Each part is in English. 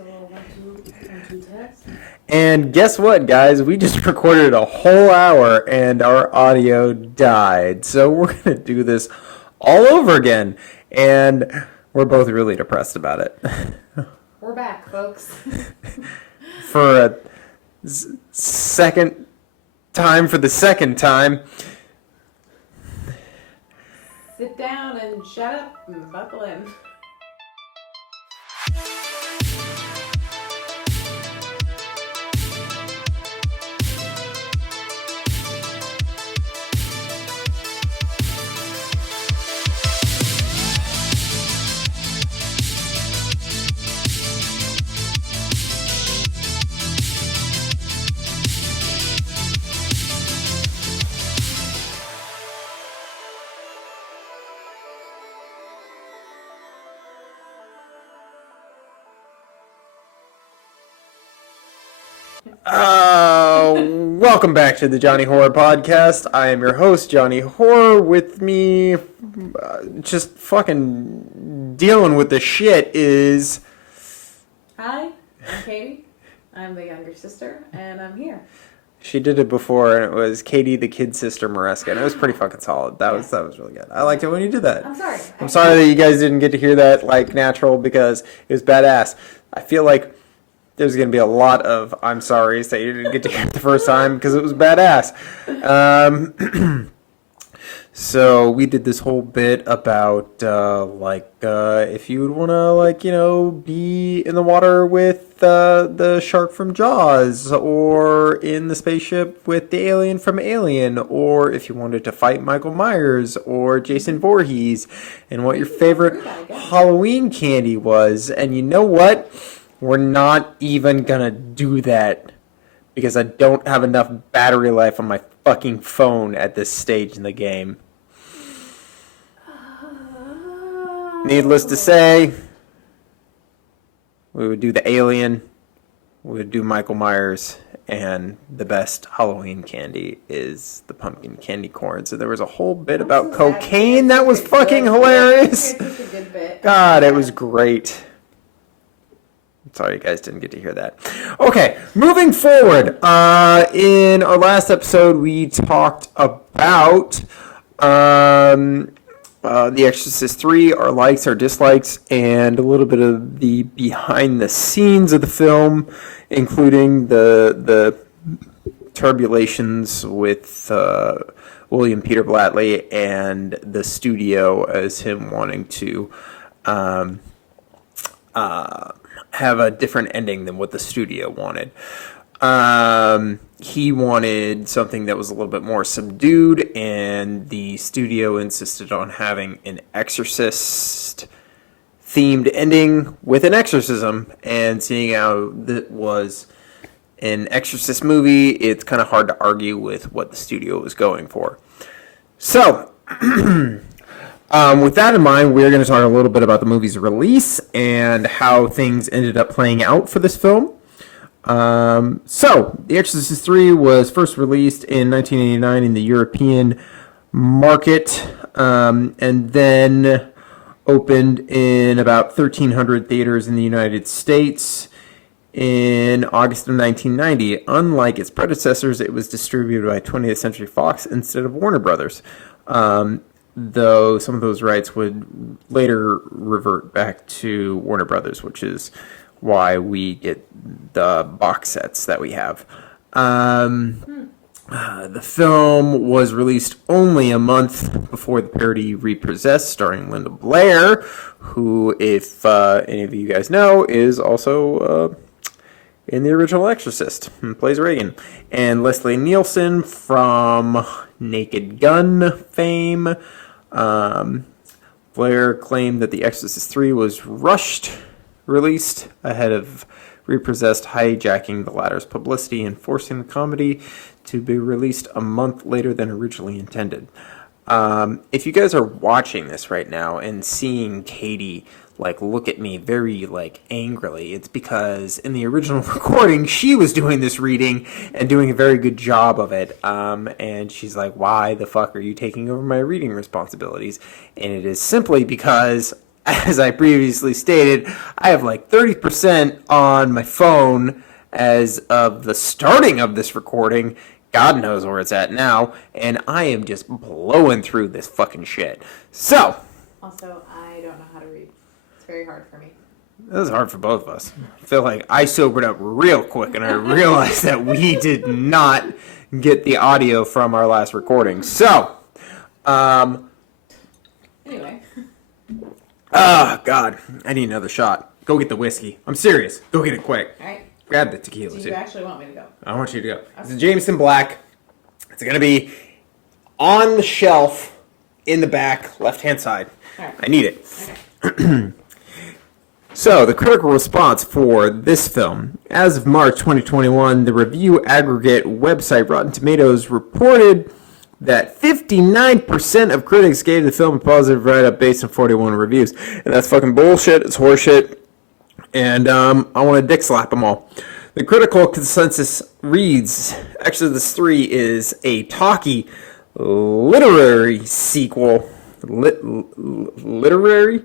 So, 1, 2 test. And guess what, guys? We just recorded a whole hour and our audio died. So we're going to do this all over again. And we're both really depressed about it. We're back, folks. For a second time, Sit down and shut up and buckle in. Welcome back to the Jony Horror Podcast. I am your host, Jony Horror. With me, just fucking dealing with the shit is... Hi, I'm Katie. I'm the younger sister, and I'm here. She did it before, and it was Katie, the kid sister Maresca, and it was pretty fucking solid. That was really good. I liked it when you did that. I'm sorry. I'm sorry that you guys didn't get to hear that like natural because it was badass. I feel like there's going to be a lot of I'm sorry's that you didn't get to hear it the first time because it was badass. So we did this whole bit about if you would want to be in the water with the shark from Jaws, or in the spaceship with the alien from Alien, or if you wanted to fight Michael Myers or Jason Voorhees, and what your favorite Halloween candy was. And you know what? We're not even gonna do that because I don't have enough battery life on my fucking phone at this stage in the game. Needless to say, we would do the Alien, we would do Michael Myers, and the best Halloween candy is the pumpkin candy corn. So there was a whole bit about cocaine that was fucking hilarious. God, it was great. Sorry, you guys didn't get to hear that. Okay, moving forward. In our last episode, we talked about The Exorcist III, our likes, our dislikes, and a little bit of the behind the scenes of the film, including the turbulations with William Peter Blatty and the studio as him wanting to have a different ending than what the studio wanted. He wanted something that was a little bit more subdued, and the studio insisted on having an Exorcist themed ending with an exorcism. And seeing how that was an Exorcist movie, it's kind of hard to argue with what the studio was going for. So with that in mind, we're going to talk a little bit about the movie's release and how things ended up playing out for this film. So, The Exorcist III was first released in 1989 in the European market, and then opened in about 1,300 theaters in the United States in August of 1990. Unlike its predecessors, it was distributed by 20th Century Fox instead of Warner Brothers. Though some of those rights would later revert back to Warner Brothers, which is why we get the box sets that we have. The film was released only a month before the parody Repossessed, starring Linda Blair, who, if any of you guys know, is also in the original Exorcist and plays Reagan. And Leslie Nielsen from Naked Gun fame. Blair claimed that The Exorcist III was released ahead of Repossessed, hijacking the latter's publicity and forcing the comedy to be released a month later than originally intended. If you guys are watching this right now and seeing Katie look at me very angrily, it's because in the original recording she was doing this reading and doing a very good job of it, and she's like, why the fuck are you taking over my reading responsibilities? And it is simply because as I previously stated, I have like 30% on my phone as of the starting of this recording. God knows where it's at now, and I am just blowing through this fucking shit. So, Also, I don't know how to read. It's very hard for me. it was hard for both of us. I feel like I sobered up real quick, and I realized that we did not get the audio from our last recording. So, Anyway. oh, God. I need another shot. Go get the whiskey. I'm serious. Go get it quick. All right. Grab the tequila, Do too. you actually want me to go? I want you to go. It's a Jameson Black. It's going to be on the shelf in the back, left-hand side. All right. I need it. Okay. So, the critical response for this film. As of March 2021, the review aggregate website Rotten Tomatoes reported that 59% of critics gave the film a positive write-up based on 41 reviews. And that's fucking bullshit. It's horseshit. And I want to dick slap them all. The critical consensus reads, Exorcist III is a talky literary sequel. Literary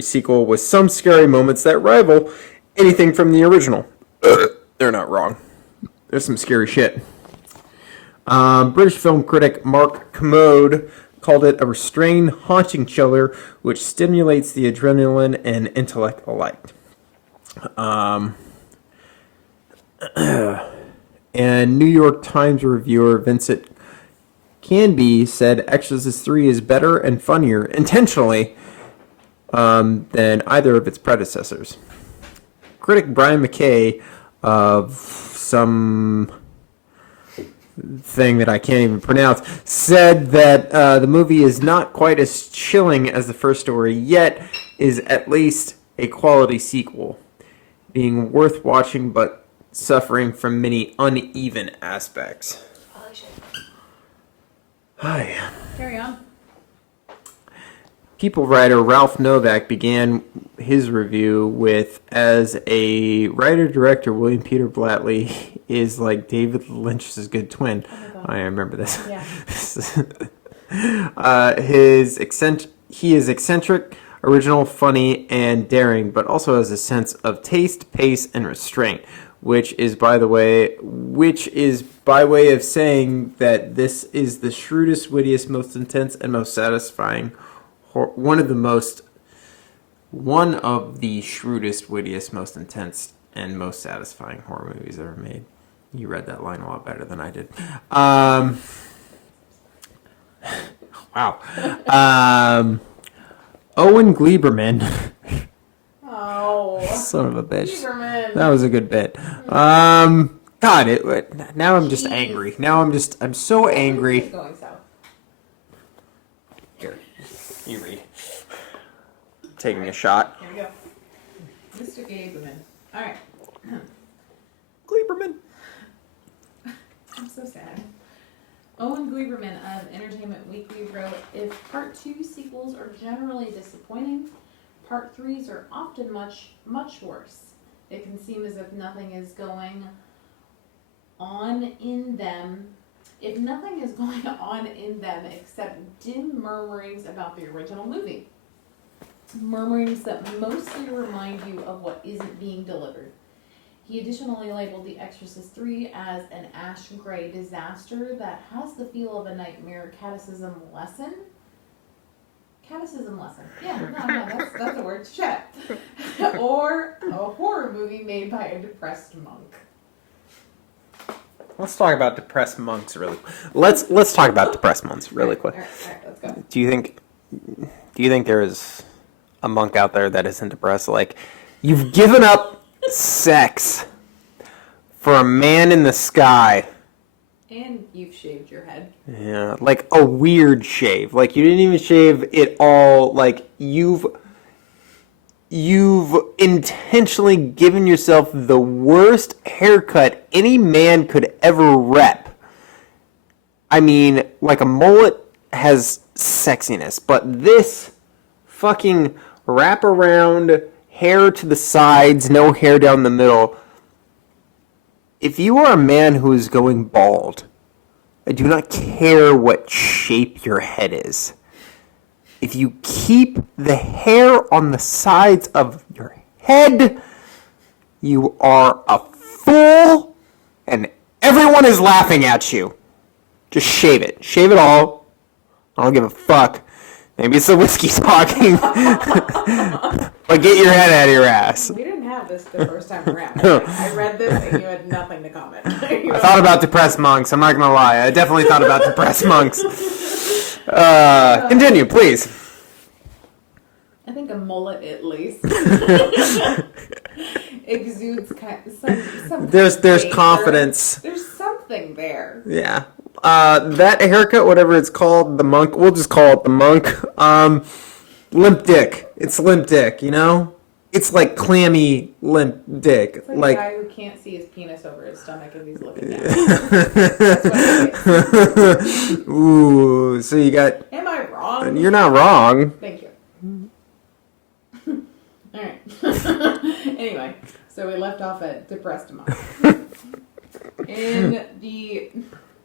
sequel with some scary moments that rival anything from the original. They're not wrong. There's some scary shit. British film critic Mark Commode called it a restrained, haunting chiller which stimulates the adrenaline and intellect alike. And New York Times reviewer Vincent Canby said Exorcist III is better and funnier intentionally than either of its predecessors. Critic Brian McKay of some thing that I can't even pronounce said that the movie is not quite as chilling as the first story, yet is at least a quality sequel, being worth watching but suffering from many uneven aspects. Hi. Carry on. People writer Ralph Novak began his review with, as a writer-director, William Peter Blatty is like David Lynch's good twin. Oh I remember this. Yeah. He is eccentric, original, funny, and daring, but also has a sense of taste, pace, and restraint, which is by way of saying that this is the shrewdest, wittiest, most intense, and most satisfying one of the shrewdest, wittiest, most intense, and most satisfying horror movies ever made. You read that line a lot better than I did. Wow. Owen Gleiberman. Oh. Son of a bitch. Lieberman. That was a good bit. God, now I'm just angry. I'm so angry. It's going south. Here, you read. Taking a shot. Here we go. Mr. Gaberman. All right. Gleiberman. I'm so sad. Owen Gleiberman of Entertainment Weekly wrote, if Part 2 sequels are generally disappointing, Part 3s are often much, much worse. It can seem as if nothing is going on in them. If nothing is going on in them except dim murmurings about the original movie. Murmurings that mostly remind you of what isn't being delivered. He additionally labeled The Exorcist III as an ash gray disaster that has the feel of a nightmare catechism lesson. Catechism lesson. Yeah, no, that's a word. Shut up. Or a horror movie made by a depressed monk. Let's talk about depressed monks really quick. Let's talk about depressed monks really quick. All right, let's go. Do you think there is a monk out there that isn't depressed? Like, you've given up sex for a man in the sky. And you've shaved your head. Yeah, like a weird shave. Like, you didn't even shave it all. Like, you've intentionally given yourself the worst haircut any man could ever rep. I mean, like, a mullet has sexiness, but this fucking wraparound, hair to the sides, no hair down the middle. If you are a man who is going bald, I do not care what shape your head is. if you keep the hair on the sides of your head, you are a fool, and everyone is laughing at you. Just shave it. Shave it all. I don't give a fuck. Maybe it's the whiskey talking. But get your head out of your ass. We didn't have this the first time around. I read this and you had nothing to comment. I thought about depressed monks. I'm not going to lie. I definitely thought about depressed monks. Continue, please. I think a mullet at least exudes some There's confidence. There's something there. Yeah. That haircut, whatever it's called, the monk, we'll just call it the monk. Limp dick. It's limp dick, you know? It's like clammy limp dick. It's like a guy who can't see his penis over his stomach if he's looking down. That's what it is. Ooh, so you got... Am I wrong? You're not wrong. Thank you. Alright. Anyway, so we left off at depressed monk.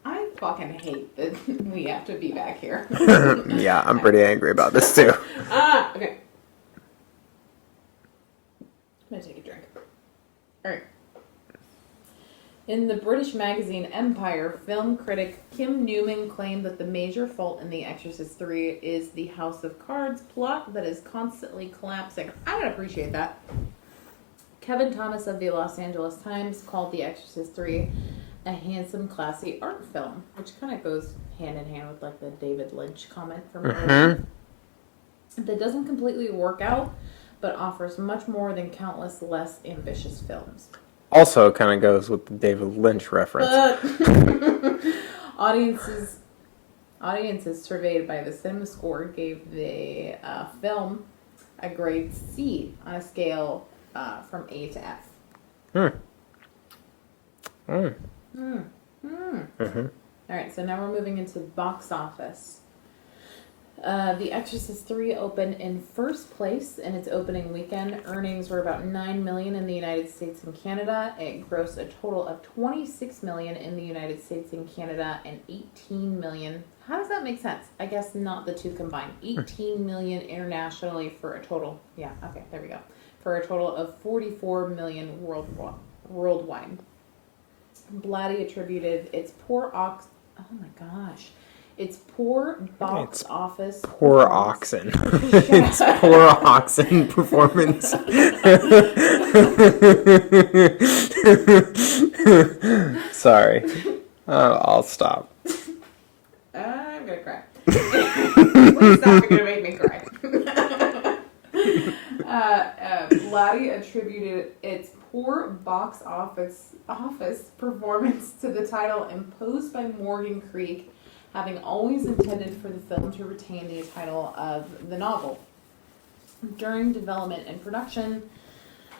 I fucking hate that we have to be back here. Yeah, I'm pretty angry about this too. Okay. I'm gonna take a drink. Alright. In the British magazine Empire, film critic Kim Newman claimed that the major fault in The Exorcist III is the House of Cards plot that is constantly collapsing. I don't appreciate that. Kevin Thomas of the Los Angeles Times called The Exorcist III a handsome, classy art film, which kind of goes hand in hand with like the David Lynch comment from earlier. That doesn't completely work out, but offers much more than countless less ambitious films. Also kind of goes with the David Lynch reference. Audiences surveyed by the CinemaScore gave the film a grade C on a scale from A to F. Alright, so now we're moving into box office. The Exorcist III opened in first place in its opening weekend. Earnings were about $9 million in the United States and Canada. It grossed a total of $26 million in the United States and Canada and $18 million. How does that make sense? I guess not the two combined. $18 million internationally for a total. Yeah, okay, there we go. For a total of $44 million worldwide. Blatty attributed its poor box office. Poor oxen. It's poor oxen performance. Sorry. I'll stop. I'm gonna cry. Please stop, you're gonna make me cry. Blatty attributed its poor box office performance to the title imposed by Morgan Creek, having always intended for the film to retain the title of the novel. During development and production,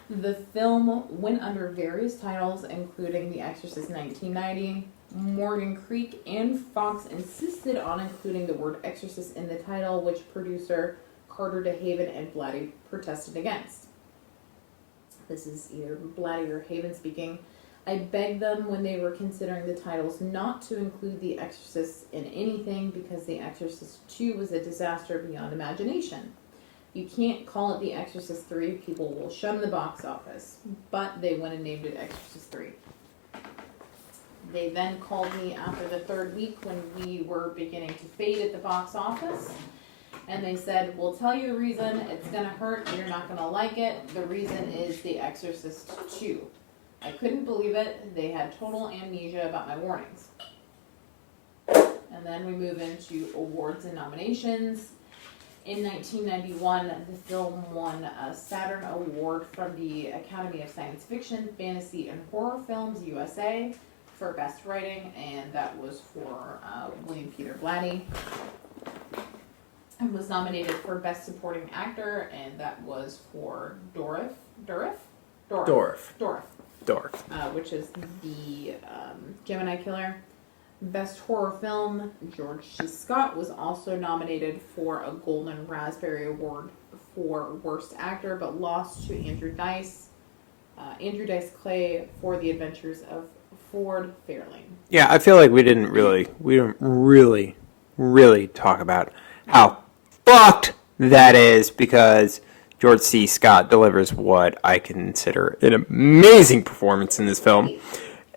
the film went under various titles, including The Exorcist 1990. Morgan Creek and Fox insisted on including the word exorcist in the title, which producer Carter DeHaven and Blatty protested against. This is either Blatty or Haven speaking. I begged them when they were considering the titles not to include The Exorcist in anything because The Exorcist II was a disaster beyond imagination. You can't call it The Exorcist III, people will shun the box office. But they went and named it Exorcist III. They then called me after the third week when we were beginning to fade at the box office. And they said, we'll tell you the reason. It's going to hurt. You're not going to like it. The reason is The Exorcist II. I couldn't believe it. They had total amnesia about my warnings. And then we move into awards and nominations. In 1991, the film won a Saturn Award from the Academy of Science Fiction, Fantasy, and Horror Films USA for Best Writing, and that was for William Peter Blatty. And was nominated for Best Supporting Actor, and that was for Dorff, which is the Gemini Killer. Best Horror Film, George C. Scott was also nominated for a Golden Raspberry Award for Worst Actor, but lost to Andrew Dice Clay for The Adventures of Ford Fairlane. Yeah, I feel like we didn't really talk about how fucked that is, because George C. Scott delivers what I consider an amazing performance in this film.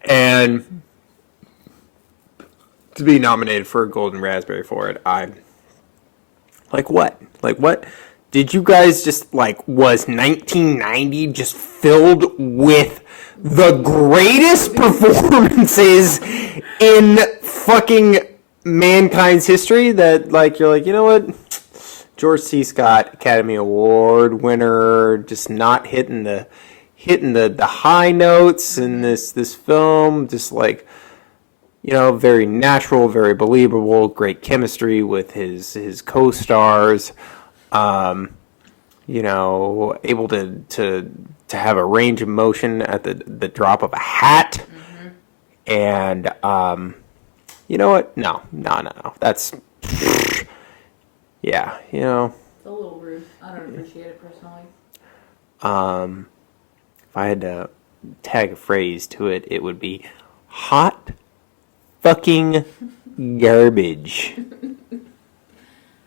And to be nominated for a Golden Raspberry for it, I'm like, what? Like, what? Did you guys just, like, was 1990 just filled with the greatest performances in fucking mankind's history that, like, you're like, you know what? George C. Scott, Academy Award winner, just not hitting the high notes in this film, just like, you know, very natural, very believable, great chemistry with his co-stars, you know, able to have a range of motion at the drop of a hat, and you know what? No, that's. Yeah, you know. It's a little rude. I don't appreciate it personally. If I had to tag a phrase to it, it would be hot fucking garbage.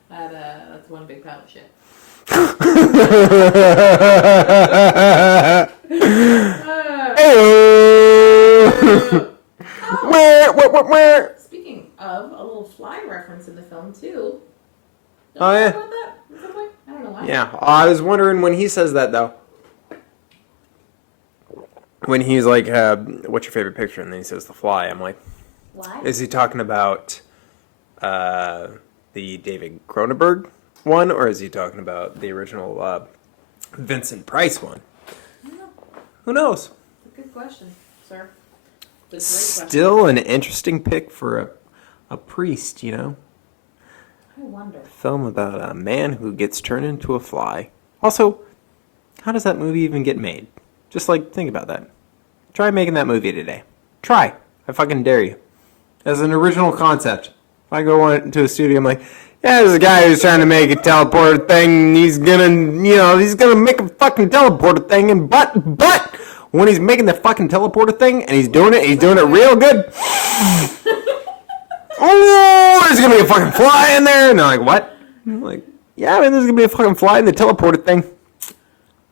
That's one big pile of shit. Where? Speaking of, a little fly reference in the film too. Oh, yeah. About that? I don't know why. Yeah, I was wondering when he says that, though. When he's like, what's your favorite picture? And then he says The Fly. I'm like, Why? is he talking about the David Cronenberg one? Or is he talking about the original Vincent Price one? I don't know. Who knows? It's a good question, sir. It's a great Still an interesting pick for a priest, you know? I wonder. Film about a man who gets turned into a fly. Also, how does that movie even get made? Just like, think about that. Try making that movie today. Try. I fucking dare you. As an original concept. If I go into a studio, I'm like, yeah, there's a guy who's trying to make a teleporter thing, and he's gonna make a fucking teleporter thing, and but, when he's making the fucking teleporter thing, and he's doing it real good. Oh, there's gonna be a fucking fly in there, and I'm like, what? I'm like, yeah, man, there's gonna be a fucking fly in the teleporter thing.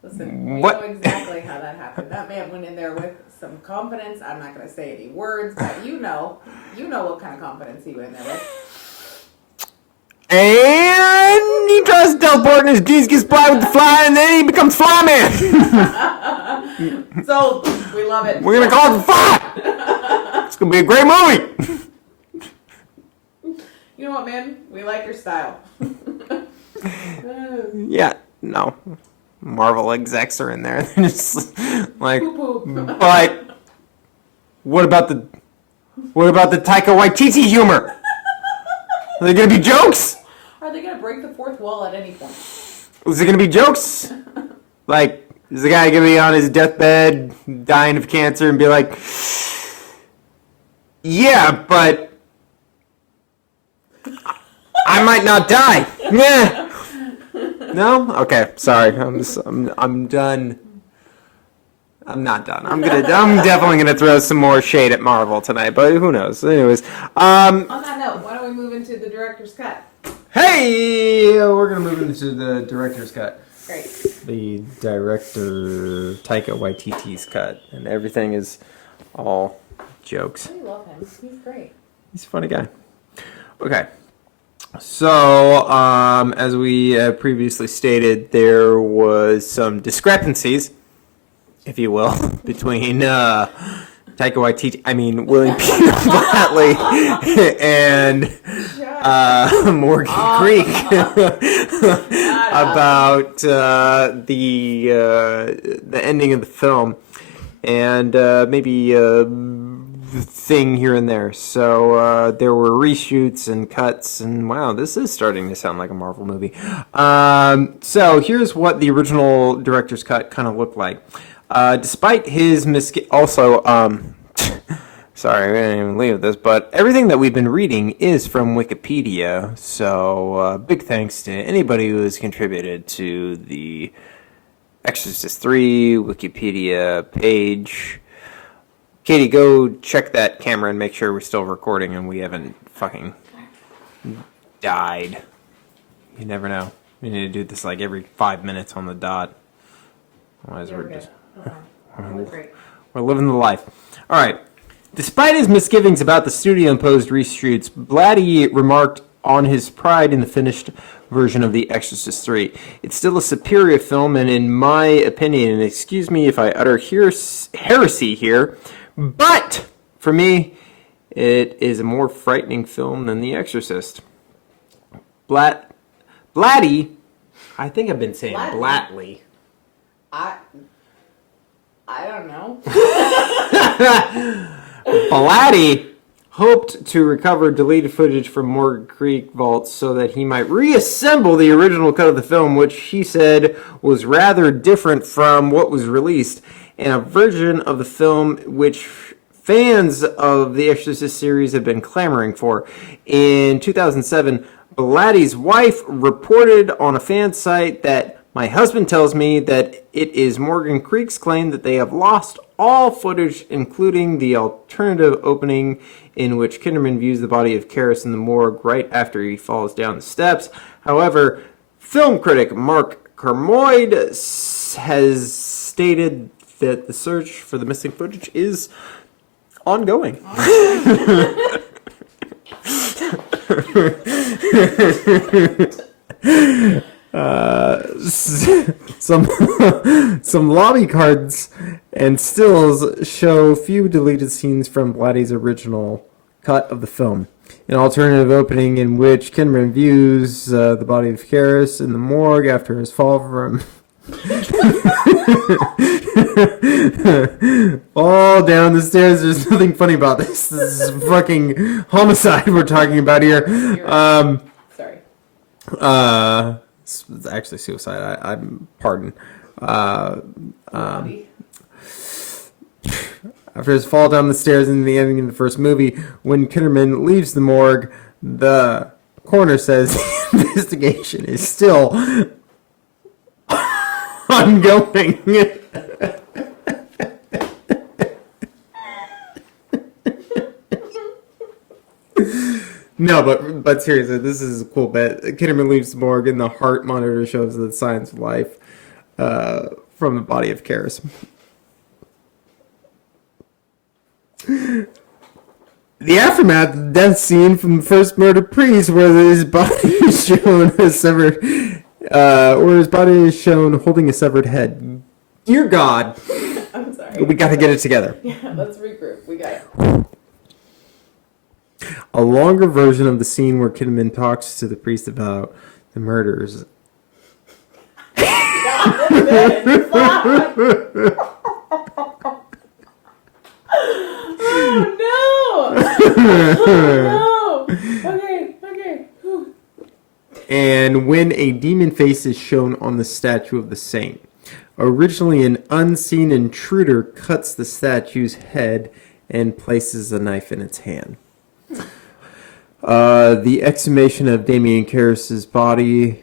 Listen, What? know exactly how that happened. That man went in there with some confidence. I'm not gonna say any words, but you know what kind of confidence he went in there with. And he tries to teleport, and his jeans gets fly with the fly, and then he becomes Fly Man. So we love it. We're gonna call it The Fly. It's gonna be a great movie. You know what, man? We like your style. Yeah, no. Marvel execs are in there. They're just like, Poo-poo. but what about the Taika Waititi humor? Are there gonna be jokes? Are they gonna break the fourth wall at any point? Is there gonna be jokes? Like, is the guy gonna be on his deathbed, dying of cancer, and be like, yeah, but I might not die. Yeah. No? Okay, sorry. I'm done. I'm not done. I'm definitely gonna throw some more shade at Marvel tonight, but who knows? Anyways, On that note, why don't we move into the director's cut? hey, we're gonna move into the director's cut. Great. The director Taika Waititi's cut, and everything is all jokes. We love him. He's great. He's a funny guy. Okay. So, as we previously stated, there was some discrepancies, if you will, between Taika Waititi, William Peter Blatty and Morgan Creek about the ending of the film, and maybe thing here and there. So there were reshoots and cuts, and wow, this is starting to sound like a Marvel movie. So here's what the original director's cut kind of looked like. Despite his also, sorry, I didn't even leave this, but everything that we've been reading is from Wikipedia. So big thanks to anybody who has contributed to the Exorcist III Wikipedia page. Katie, go check that camera and make sure we're still recording and we haven't fucking died You never know. We need to do this like every 5 minutes on the dot. Otherwise, Yeah, we're we're just good. We're great. we're living the life. All right. Despite his misgivings about the studio-imposed reshoots, Blatty remarked on his pride in the finished version of The Exorcist III. It's still a superior film, and in my opinion, and excuse me if I utter heresy here, but for me, it is a more frightening film than The Exorcist. Blatty, I think I've been saying Blatty? Blatley. I don't know. Blatty hoped to recover deleted footage from Morgan Creek vaults so that he might reassemble the original cut of the film, which he said was rather different from what was released, and a version of the film which fans of the Exorcist series have been clamoring for. In 2007, Blatty's wife reported on a fan site that my husband tells me that it is Morgan Creek's claim that they have lost all footage, including the alternative opening in which Kinderman views the body of Karras in the morgue right after he falls down the steps. However, film critic Mark Kermode has stated that the search for the missing footage is ongoing. Some lobby cards and stills show few deleted scenes from Blatty's original cut of the film. An alternative opening in which Kinderman views the body of Karras in the morgue after his fall from all down the stairs. There's nothing funny about this. This is fucking homicide we're talking about here. Sorry. It's actually suicide. I'm pardon. After his fall down the stairs in the ending of the first movie, when Kinderman leaves the morgue, the coroner says the investigation is still ongoing. No, but seriously, this is a cool bit. Kinderman leaves the morgue, and the heart monitor shows the signs of life from the body of Karras. The aftermath, the death scene from the first murder priest, where his body is shown as severed, where his body is shown holding a severed head. Dear God, I'm sorry. we got to get it together. Yeah, let's regroup. We got it. A longer version of the scene where Kinderman talks to the priest about the murders. Oh no! Okay. Whew. And when a demon face is shown on the statue of the saint. Originally, an unseen intruder cuts the statue's head and places a knife in its hand. The exhumation of Damien Karras' body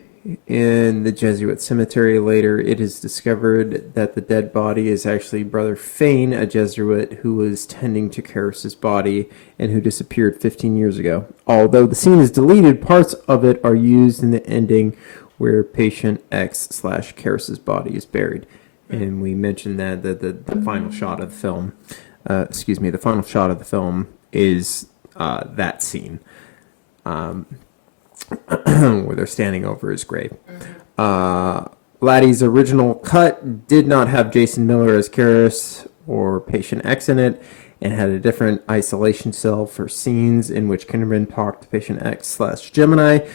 in the Jesuit cemetery. Later, it is discovered that the dead body is actually Brother Fane, a Jesuit who was tending to Karras' body and who disappeared 15 years ago. Although the scene is deleted, parts of it are used in the ending where patient X/Karras' body is buried. And we mentioned that the final shot of the film, the final shot of the film is that scene. Where they're standing over his grave. Blatty's original cut did not have Jason Miller as Karras or Patient X in it, and had a different isolation cell for scenes in which Kinderman talked to Patient X/Gemini.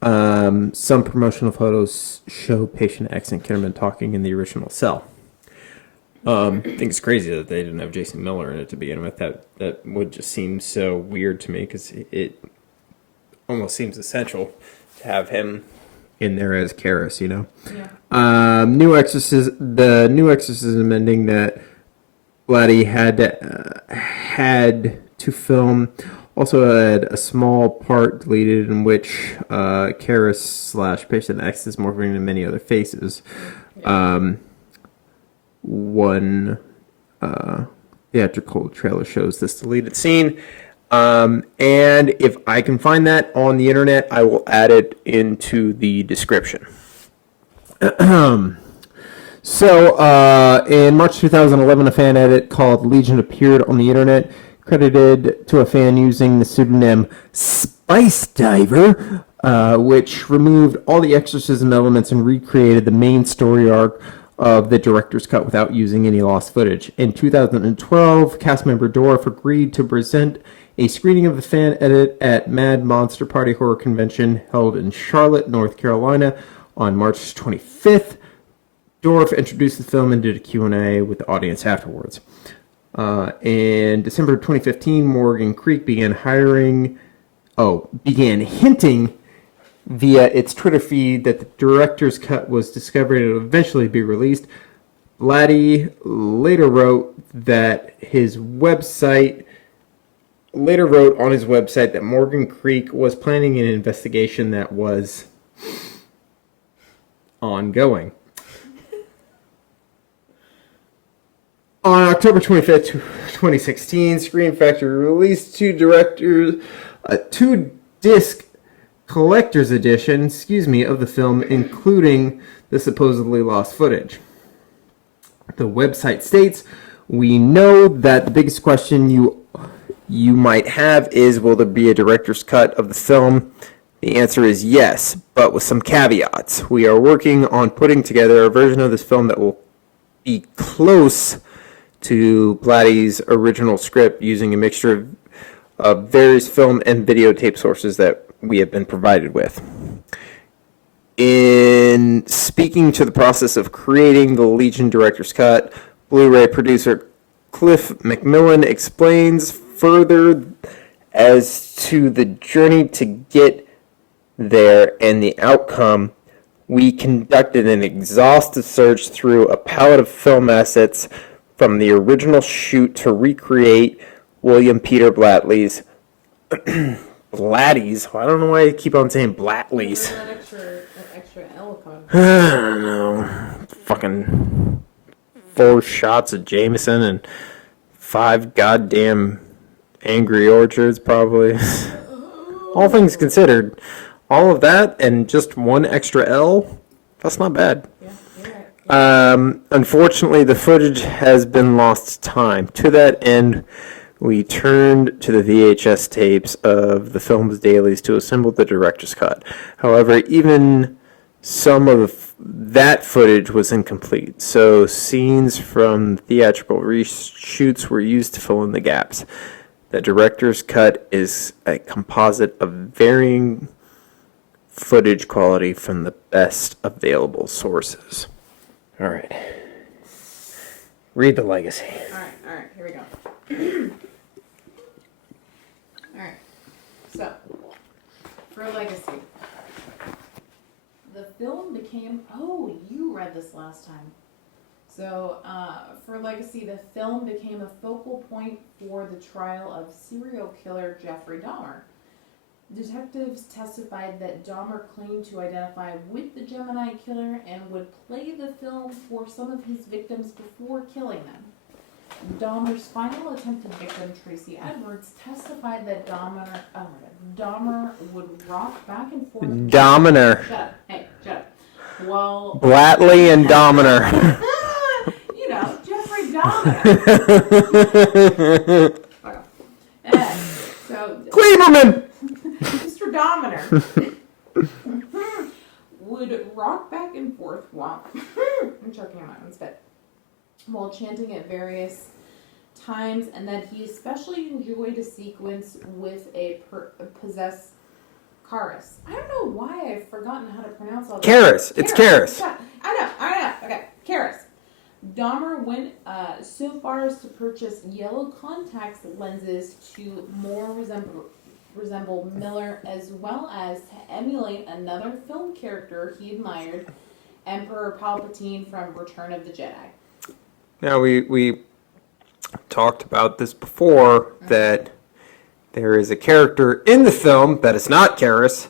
Some promotional photos show Patient X and Kinderman talking in the original cell. I think it's crazy that they didn't have Jason Miller in it to begin with. That would just seem so weird to me, because it almost seems essential to have him in there as Karras, you know. Yeah. The new exorcism ending that Blatty had to film also had a small part deleted in which Karras/Patient X is morphing into many other faces. Yeah. One theatrical trailer shows this deleted scene. And if I can find that on the internet, I will add it into the description. So, in March 2011, a fan edit called Legion appeared on the internet, credited to a fan using the pseudonym Spice Diver, which removed all the exorcism elements and recreated the main story arc of the director's cut without using any lost footage. In 2012, cast member Dorff agreed to present a screening of the fan edit at Mad Monster Party Horror Convention held in Charlotte, North Carolina on March 25th. Dorff introduced the film and did a Q&A with the audience afterwards. In December 2015, Morgan Creek began hinting via its Twitter feed that the director's cut was discovered and would eventually be released. Blatty later wrote on his website that Morgan Creek was planning an investigation that was ongoing. On October 25th, 2016, Scream Factory released two-disc collector's edition, of the film, including the supposedly lost footage. The website states, "We know that the biggest question you might have is, will there be a director's cut of the film? The answer is yes, but with some caveats. We are working on putting together a version of this film that will be close to Blatty's original script using a mixture of various film and videotape sources that we have been provided with." In speaking to the process of creating the Legion director's cut, Blu-ray producer Cliff McMillan explains further as to the journey to get there and the outcome. "We conducted an exhaustive search through a palette of film assets from the original shoot to recreate William Peter Blatty's Blatty's. I don't know why I keep on saying Blatty's. That extra L code. I don't know. Fucking 4 shots of Jameson and 5 goddamn Angry Orchards, probably. All things considered, all of that and just 1 extra L, that's not bad. Yeah, you're right. Unfortunately, the footage has been lost to time. To that end, we turned to the VHS tapes of the film's dailies to assemble the director's cut. However, even some of that footage was incomplete, so scenes from theatrical reshoots were used to fill in the gaps. The director's cut is a composite of varying footage quality from the best available sources. All right. Read the legacy. All right, here we go. Alright, so, for Legacy, the film became, you read this last time. So, for Legacy, the film became a focal point for the trial of serial killer Jeffrey Dahmer. Detectives testified that Dahmer claimed to identify with the Gemini killer and would play the film for some of his victims before killing them. Dahmer's final attempted victim, Tracy Edwards, testified that Dahmer would rock back and forth. Dominer. Shut up. Hey, shut up. Well, Blatley and Dominer. Jeffrey Dahmer. So, Cleaverman! Mr. Dominer would rock back and forth while I'm choking on my own spit, while chanting at various times, and that he especially enjoyed a sequence with a possessed Karis. I don't know why I've forgotten how to pronounce all that. Karis. It's Karis. I know. Okay, Karis. Dahmer went so far as to purchase yellow contact lenses to more resemble Miller, as well as to emulate another film character he admired, Emperor Palpatine from Return of the Jedi. Now, we talked about this before, that there is a character in the film that is not Karis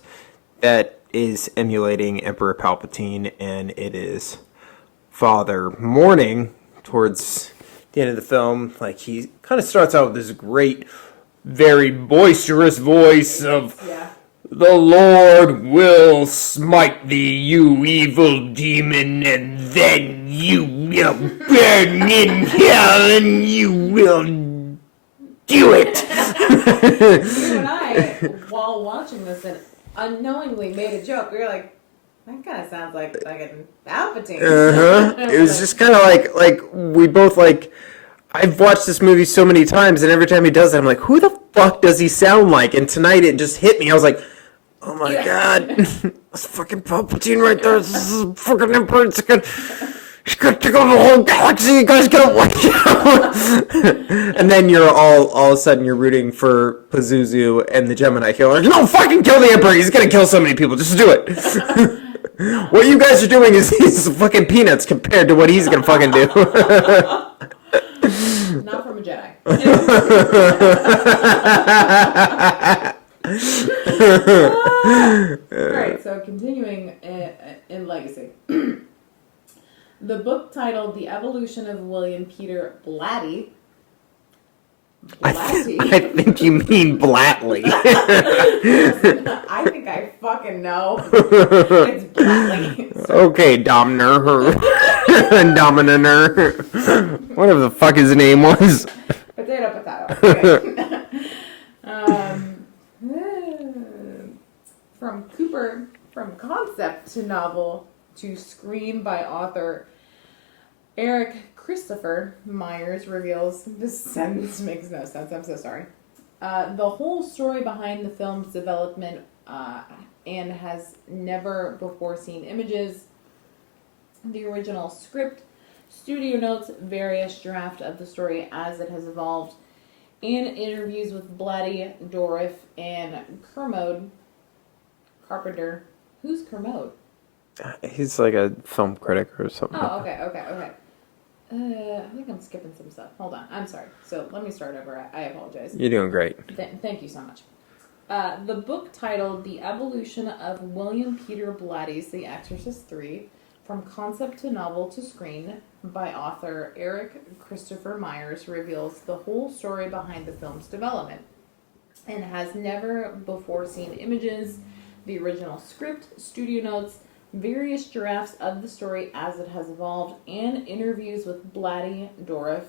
that is emulating Emperor Palpatine, and it is Father Morning towards the end of the film. Like, he kind of starts out with this great very boisterous voice of, Yeah. "The Lord will smite thee, you evil demon, and then you will burn in hell, and you will do it." You and I, while watching this, and unknowingly made a joke. We were like, that kind of sounds like fucking Palpatine. It was just kind of like we both like. I've watched this movie so many times, and every time he does it, I'm like, who the fuck does he sound like? And tonight it just hit me. I was like, oh my god, that's fucking Palpatine right there. This is fucking Emperor. He's gonna take over the whole galaxy. You guys gotta watch out. And then you're all of a sudden you're rooting for Pazuzu and the Gemini Killer. No, fucking kill the Emperor. He's gonna kill so many people. Just do it. What you guys are doing is fucking peanuts compared to what he's gonna fucking do. Not from a Jedi. Alright, so continuing in Legacy. The book titled The Evolution of William Peter Blatty. I think you mean Blatley. I think I fucking know. It's Blatty. So. Okay, Dominer. Dominator. Whatever the fuck his name was. Potato. Okay. From concept to novel to screen by author Eric Christopher Myers reveals, this sentence makes no sense, I'm so sorry. The whole story behind the film's development and has never before seen images, the original script, studio notes, various draft of the story as it has evolved, and interviews with Blatty, Dorif, and Kermode Carpenter. Who's Kermode? He's like a film critic or something. Oh, okay. I think I'm skipping some stuff. Hold on. I'm sorry. So let me start over. I apologize. You're doing great. Thank you so much. The book titled The Evolution of William Peter Blatty's The Exorcist III, From Concept to Novel to Screen, by author Eric Christopher Myers, reveals the whole story behind the film's development and has never before seen images, the original script, studio notes, various drafts of the story as it has evolved, and interviews with Blatty, Dorif,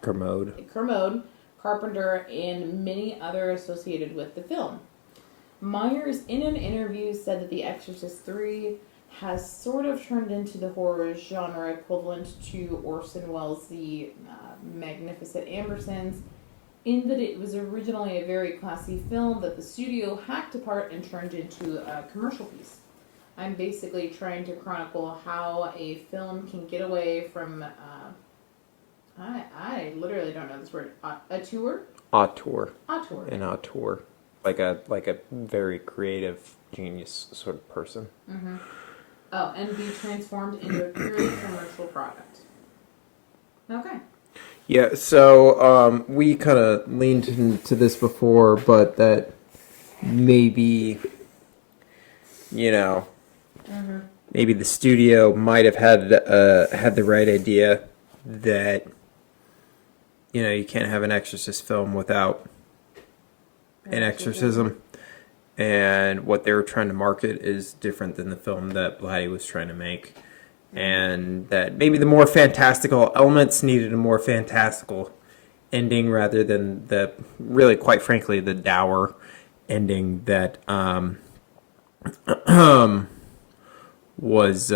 Kermode, Carpenter, and many other associated with the film. Myers, in an interview, said that The Exorcist III has sort of turned into the horror genre equivalent to Orson Welles' The Magnificent Ambersons, in that it was originally a very classy film that the studio hacked apart and turned into a commercial piece. I'm basically trying to chronicle how a film can get away from, I literally don't know this word, auteur? Auteur. Auteur. An auteur. Like a very creative genius sort of person. Mm-hmm. Oh, and be transformed into a purely commercial product. Okay. Yeah, so we kind of leaned into this before, but that maybe, maybe the studio might have had the right idea that, you can't have an Exorcist film without an exorcism. And what they were trying to market is different than the film that Blatty was trying to make. And that maybe the more fantastical elements needed a more fantastical ending rather than the, really, quite frankly, the dour ending that was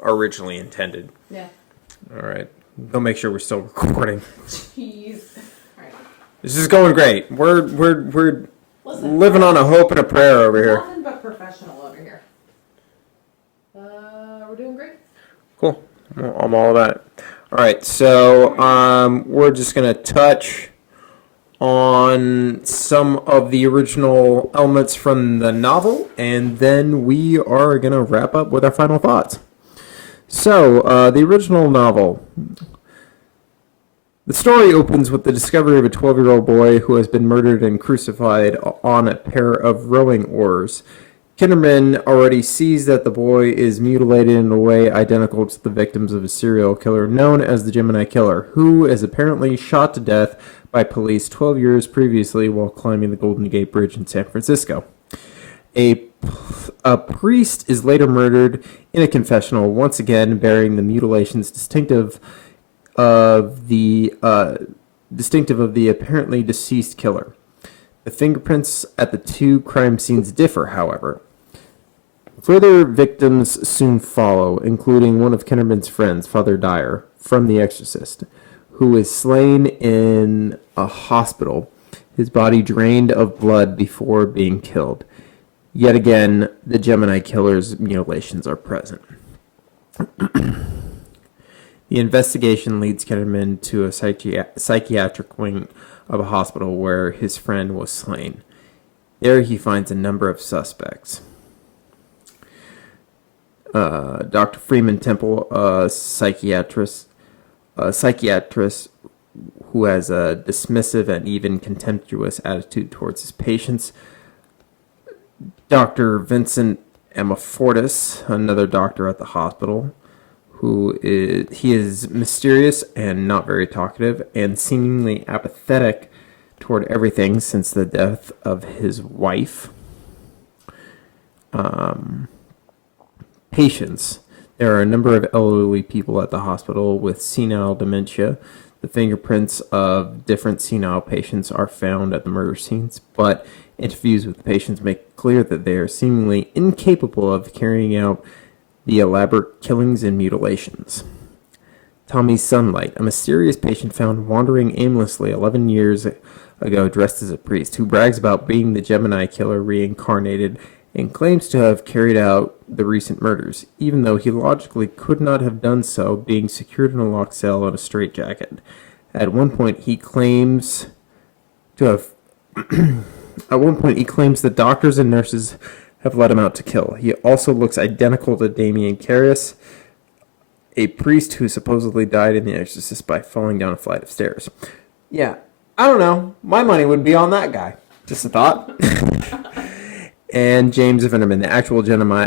originally intended. Yeah. All right. Go make sure we're still recording. Jeez. All right. This is going great. We're Listen, living on a hope and a prayer over here. Nothing but professional over here. We're doing great. Cool. I'm all about it. All right, so we're just going to touch on some of the original elements from the novel, and then we are going to wrap up with our final thoughts. So, the original novel. The story opens with the discovery of a 12-year-old boy who has been murdered and crucified on a pair of rowing oars Kinderman already sees that the boy is mutilated in a way identical to the victims of a serial killer known as the Gemini Killer, who is apparently shot to death by police 12 years previously while climbing the Golden Gate Bridge in San Francisco. A priest is later murdered in a confessional, once again bearing the mutilations distinctive of the apparently deceased killer. The fingerprints at the two crime scenes differ, however. Further victims soon follow, including one of Kinderman's friends, Father Dyer, from The Exorcist, who is slain in a hospital, his body drained of blood before being killed. Yet again, the Gemini Killer's mutilations are present. The investigation leads Kinderman to a psychiatric wing of a hospital where his friend was slain. There he finds a number of suspects. Dr. Freeman Temple, a psychiatrist who has a dismissive and even contemptuous attitude towards his patients. Dr. Vincent Amafortis, another doctor at the hospital, he is mysterious and not very talkative and seemingly apathetic toward everything since the death of his wife. Patients. There are a number of elderly people at the hospital with senile dementia. The fingerprints of different senile patients are found at the murder scenes, but interviews with the patients make clear that they are seemingly incapable of carrying out the elaborate killings and mutilations. Tommy Sunlight, a mysterious patient found wandering aimlessly 11 years ago dressed as a priest, who brags about being the Gemini Killer reincarnated and claims to have carried out the recent murders, even though he logically could not have done so, being secured in a locked cell in a straitjacket. At one point, he claims that doctors and nurses have let him out to kill. He also looks identical to Jony and Katie, a priest who supposedly died in The Exorcist by falling down a flight of stairs. Yeah, I don't know. My money would be on that guy. Just a thought. And James Vinnerman, the actual Gemini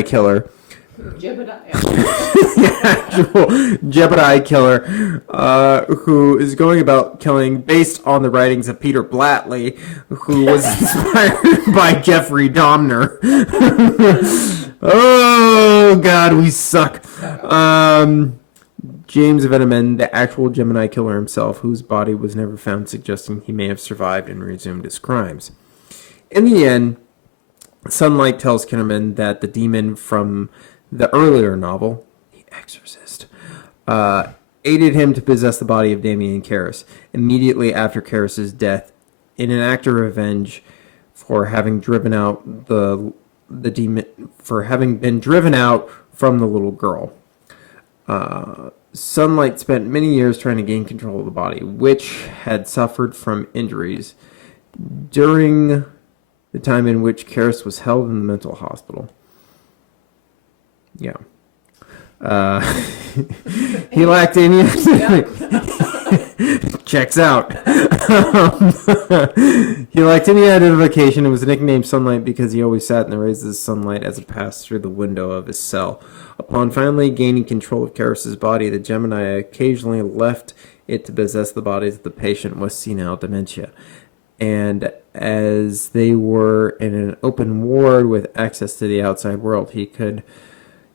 Killer. The actual Gemini Killer, who is going about killing based on the writings of Peter Blatley, who was inspired by Jeffrey Dahmer. Oh, God, we suck. James Vinnerman, the actual Gemini Killer himself, whose body was never found, suggesting he may have survived and resumed his crimes. In the end, Sunlight tells Kinderman that the demon from the earlier novel, The Exorcist, aided him to possess the body of Jony and Katie immediately after Karis's death in an act of revenge for having driven out the demon, for having been driven out from the little girl. Sunlight spent many years trying to gain control of the body, which had suffered from injuries during the time in which Karis was held in the mental hospital. Yeah. He lacked any... Checks out. He lacked any identification and was nicknamed Sunlight because he always sat in the rays of sunlight as it passed through the window of his cell. Upon finally gaining control of Karis's body, the Gemini occasionally left it to possess the bodies of the patient with senile dementia. And as they were in an open ward with access to the outside world, he could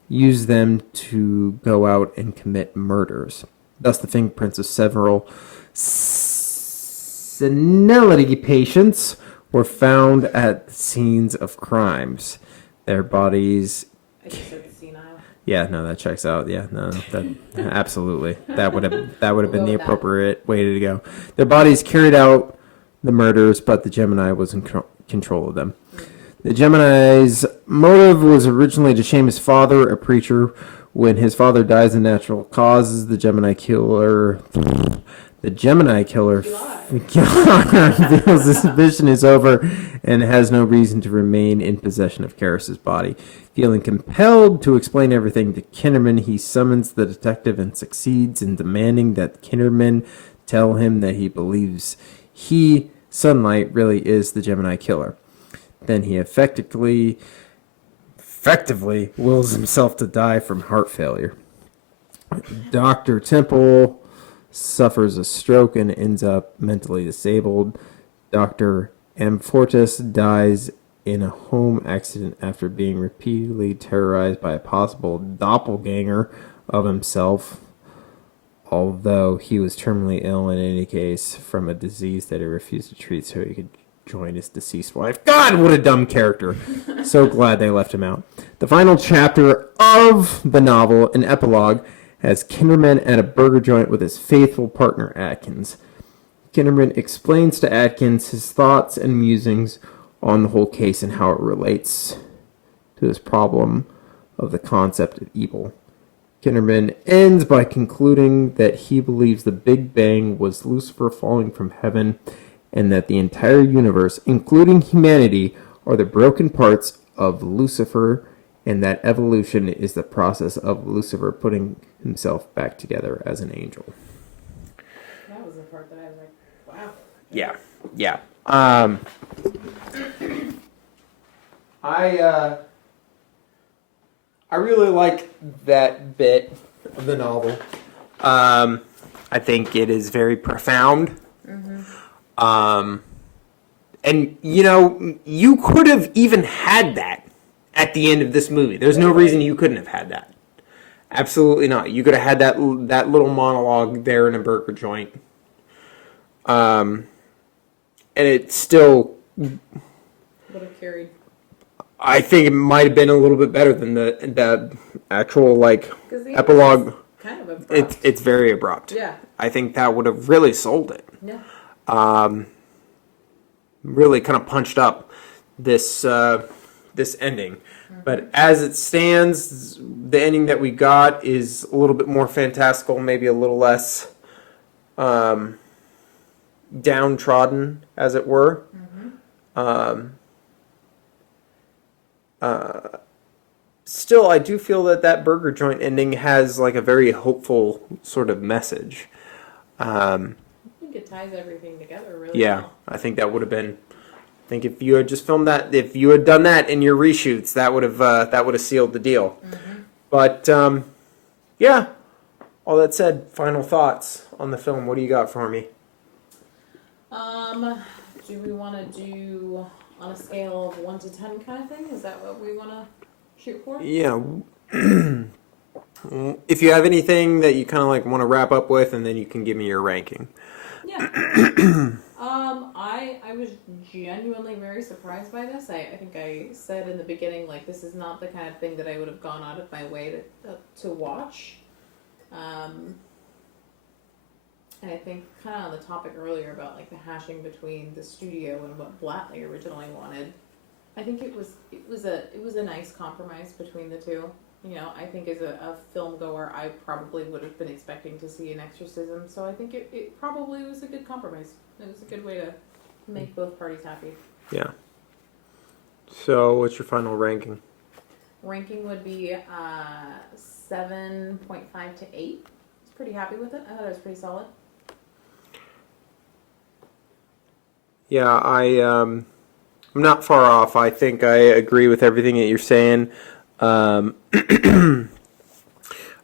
use them to go out and commit murders. Thus, the fingerprints of several senility patients were found at the scenes of crimes. Their bodies... I just said senile. Yeah, no, that checks out. Yeah, no, that absolutely. That would have been the appropriate way to go. Their bodies carried out the murders, but the Gemini was in control of them. The Gemini's motive was originally to shame his father, a preacher. When his father dies of natural causes, the Gemini Killer feels his mission is over and has no reason to remain in possession of Karis's body. Feeling compelled to explain everything to Kinderman, he summons the detective and succeeds in demanding that Kinderman tell him that he believes he, Sunlight, really is the Gemini Killer. Then he effectively wills himself to die from heart failure. Dr. Temple suffers a stroke and ends up mentally disabled. Dr. Amfortis dies in a home accident after being repeatedly terrorized by a possible doppelganger of himself, although he was terminally ill in any case from a disease that he refused to treat so he could join his deceased wife. God, what a dumb character. So glad they left him out. The final chapter of the novel, an epilogue, has Kinderman at a burger joint with his faithful partner Atkins. Kinderman explains to Atkins his thoughts and musings on the whole case and how it relates to his problem of the concept of evil. Kinderman ends by concluding that he believes the Big Bang was Lucifer falling from heaven and that the entire universe, including humanity, are the broken parts of Lucifer, and that evolution is the process of Lucifer putting himself back together as an angel. That was the part that I was like, wow. Yeah. I really like that bit of the novel. I think it is very profound. And, you know, you could have even had that at the end of this movie. There's no reason you couldn't have had that. Absolutely not. You could have had that little monologue there in a burger joint. And it still Would have carried. I think it might have been a little bit better than the actual epilogue. Kind of abrupt. It's very abrupt. Yeah. I think that would have really sold it. Yeah. Really kind of punched up this ending. But as it stands, the ending that we got is a little bit more fantastical, maybe a little less downtrodden, as it were. Still, I do feel that burger joint ending has like a very hopeful sort of message. I think it ties everything together really well. I think that would have been. I think if you had just filmed that, if you had done that in your reshoots, that would have sealed the deal. But yeah. All that said, final thoughts on the film. What do you got for me? Do we want to do on a scale of 1 to 10 kind of thing? Is that what we want to shoot for? Yeah. If you have anything that you kind of like want to wrap up with, and then you can give me your ranking. Yeah. I was genuinely very surprised by this. I think I said in the beginning, like, this is not the kind of thing that I would have gone out of my way to watch. And I think kind of on the topic earlier about like the hashing between the studio and what Blatley originally wanted. I think it was a nice compromise between the two. You know, I think as a film goer, I probably would have been expecting to see an exorcism, so I think it probably was a good compromise. It was a good way to make both parties happy. Yeah. So, what's your final ranking? Ranking would be 7.5 to 8. I was pretty happy with it. I thought it was pretty solid. Yeah, I'm not far off. I think I agree with everything that you're saying. I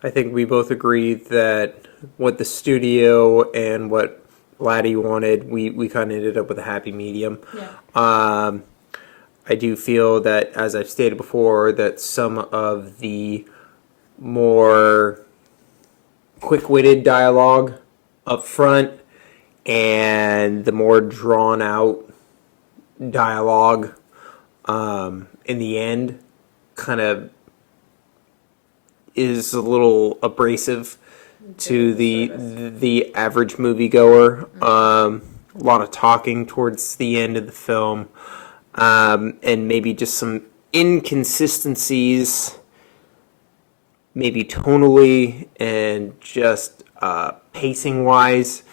think we both agree that what the studio and what Laddie wanted, we kind of ended up with a happy medium. Yeah. I do feel that, as I've stated before, that some of the more quick-witted dialogue up front and the more drawn-out dialogue in the end kind of is a little abrasive to the average moviegoer. A lot of talking towards the end of the film, and maybe just some inconsistencies, maybe tonally and just pacing-wise,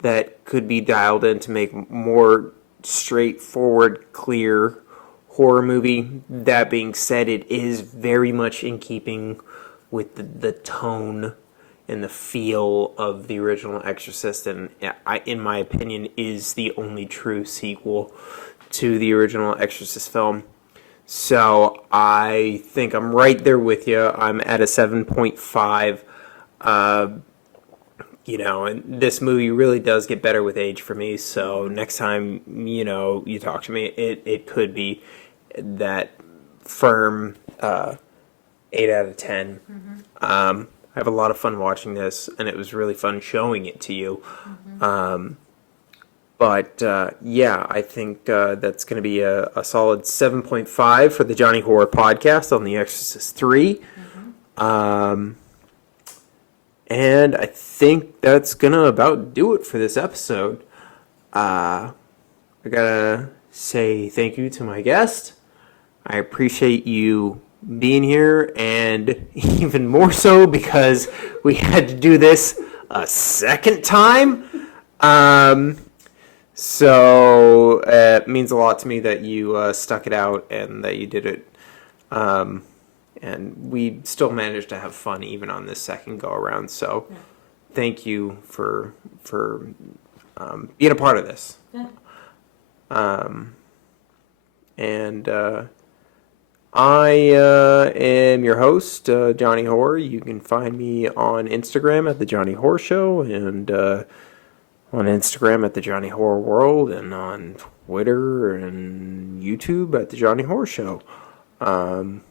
that could be dialed in to make more straightforward, clear horror movie. That being said, it is very much in keeping with the tone and the feel of the original Exorcist, and in my opinion, is the only true sequel to the original Exorcist film. So I think I'm right there with you. I'm at a 7.5. And this movie really does get better with age for me. So next time, you talk to me, it could be that firm 8 out of 10. I have a lot of fun watching this, and it was really fun showing it to you. I think that's going to be a solid 7.5 for the Johnny Horror Podcast on The Exorcist 3. And I think that's going to about do it for this episode. I got to say thank you to my guest. I appreciate you being here, and even more so because we had to do this a second time. So it means a lot to me that you stuck it out and that you did it. And we still managed to have fun even on this second go around. So thank you for being a part of this. Yeah. I am your host, Johnny Horror. You can find me on Instagram at The Johnny Horror Show, and on Instagram at The Johnny Horror World, and on Twitter and YouTube at The Johnny Horror Show,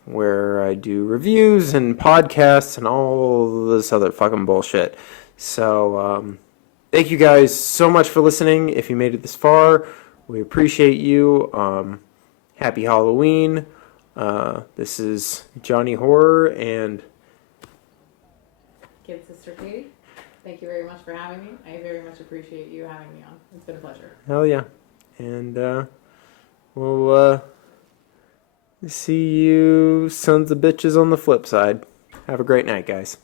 where I do reviews and podcasts and all this other fucking bullshit. So thank you guys so much for listening. If you made it this far, we appreciate you. Happy Halloween. This is Johnny Horror and Kid Sister Katie. Thank you very much for having me. I very much appreciate you having me on. It's been a pleasure. hell yeah. And we'll see you sons of bitches on the flip side. Have a great night, guys.